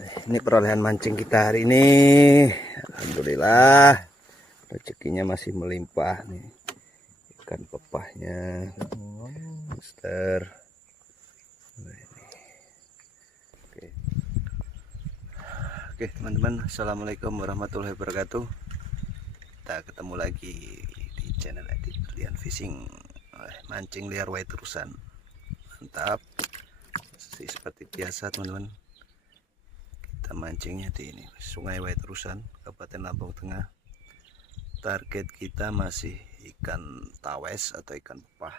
Ini perolehan mancing kita hari ini. Alhamdulillah rezekinya masih melimpah nih. Ikan pepahnya, monster. Oke teman-teman, assalamualaikum warahmatullahi wabarakatuh. Kita ketemu lagi di channel Edit Berlian Fishing. Mancing liar white terusan, mantap. Seperti biasa teman-teman, kita mancingnya di ini Sungai White Terusan, Kabupaten Lampung Tengah. Target kita masih ikan tawes atau ikan pepah.